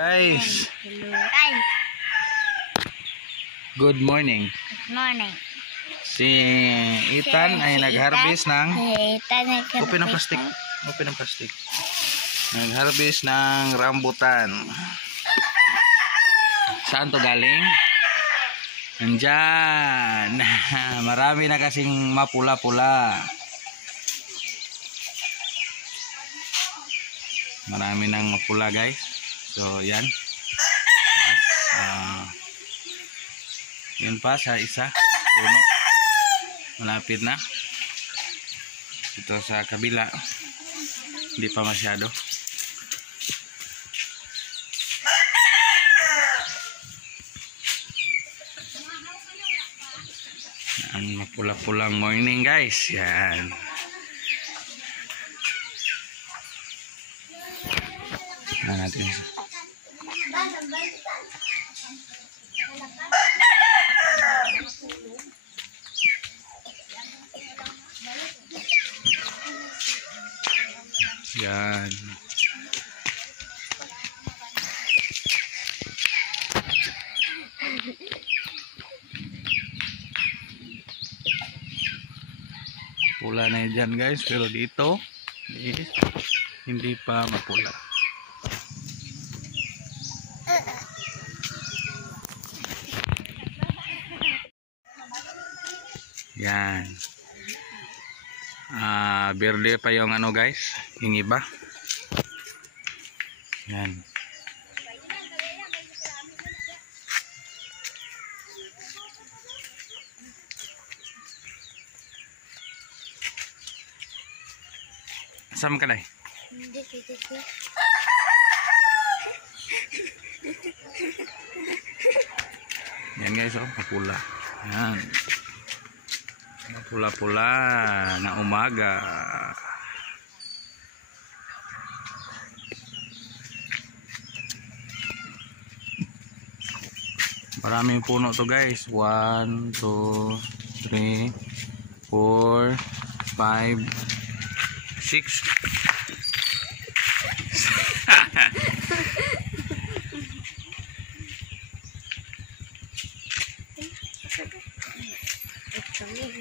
Guys, Hello guys. good morning. Good morning. Si Ethan ay nag-harvest ng open ang plastic. Open ang plastic. Nag-harvest ng rambutan. Saan to galing? Nandyan. Marami na kasing mapula-pula. Marami nang mapula, guys. So, yan. Yan pa sa isa. Puno. Malapit na. Ito sa kabila. Hindi pa masyado. Ang mapula-pulang morning, guys. Yan. Natin sa yan. Pula na yan, guys, pero dito hindi pa mapula. Yan. Berde pa yung ano, guys, yung iba. Yan. Asam ka na? Yan, guys, oh, mapula. Yan. Pula-pula na umaga. Maraming puno to, guys. 1, 2, 3, 4, 5, 6.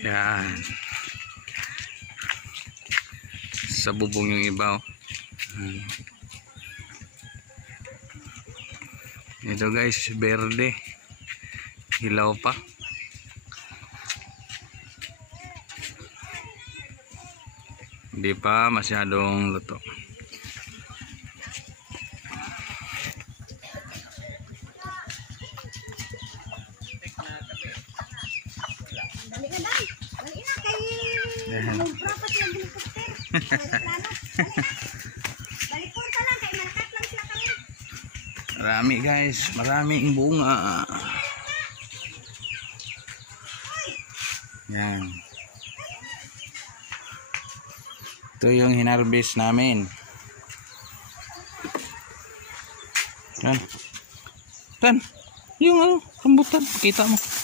Yan. Sa bubong yung iba, oh. Ito, guys, berde. Hilaw pa. Hindi pa masyadong luto. Marami, guys, maraming bunga. Yan. Ito yung hinarvest namin. Yan. Yan. Yung rambutan, kita mo.